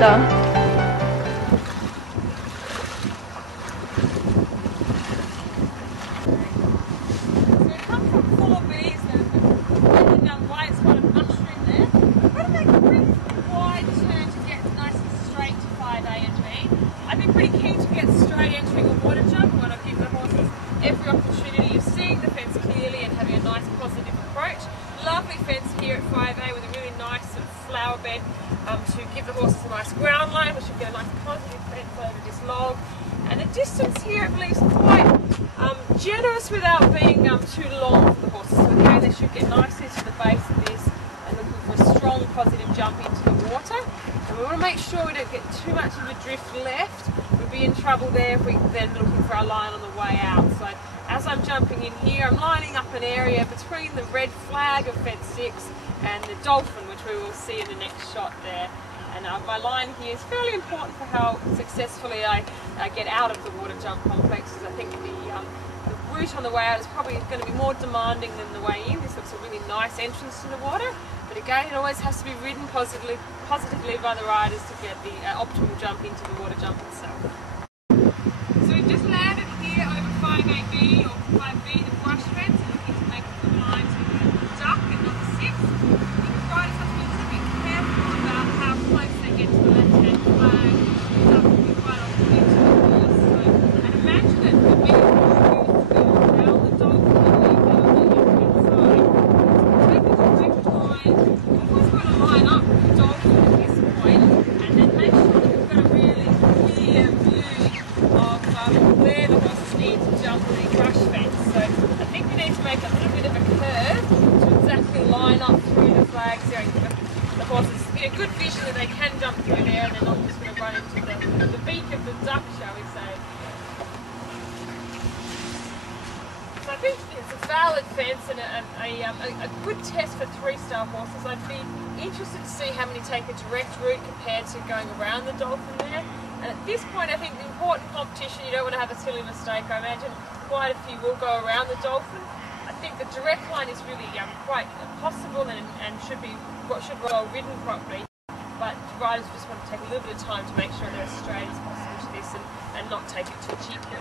after. To give the horses a nice ground line, we should get a nice positive fence over this log. And the distance here, I believe, is quite generous without being too long for the horses. So here they should get nicely to the base of this and looking for a strong positive jump into the water. And we want to make sure we don't get too much of a drift left. We'll be in trouble there if we're then looking for our line on the way out. So as I'm jumping in here, I'm lining up an area between the red flag of fence 6 and the dolphin, which we will see in the next shot there. And my line here is fairly important for how successfully I get out of the water jump complex, because I think the route on the way out is probably going to be more demanding than the way in. This looks a really nice entrance to the water, but again, it always has to be ridden positively by the riders to get the optimal jump into the water jump itself. So we've just landed here over 5AB or 5B, the brush fence, and looking to make a good line to the duck and not the 6. Riders have to be a little bit careful about how close they get to the left-hand flag. The duck will be quite often into the horse. So, and imagine it would be around the dolphin and leave them on the left-hand side. Take the direct line. Of course, we're going to line up with the dolphin at this point, and then make sure that we've got a really clear view of where the horses need to jump the brush fence. So I think we need to make a little bit of a curve to exactly line up through the flags there and give the horses a good vision that they can jump through there and they're not just going to run into the beak of the duck, shall we say. So I think it's a valid fence and a good test for 3-star horses. I'd be interested to see how many take a direct route compared to going around the dolphin there. And at this point, I think the important competition, you don't want to have a silly mistake. I imagine quite a few will go around the dolphin. I think the direct line is really quite possible and should well ridden properly. But riders just want to take a little bit of time to make sure they're as straight as possible to this and not take it too cheaply.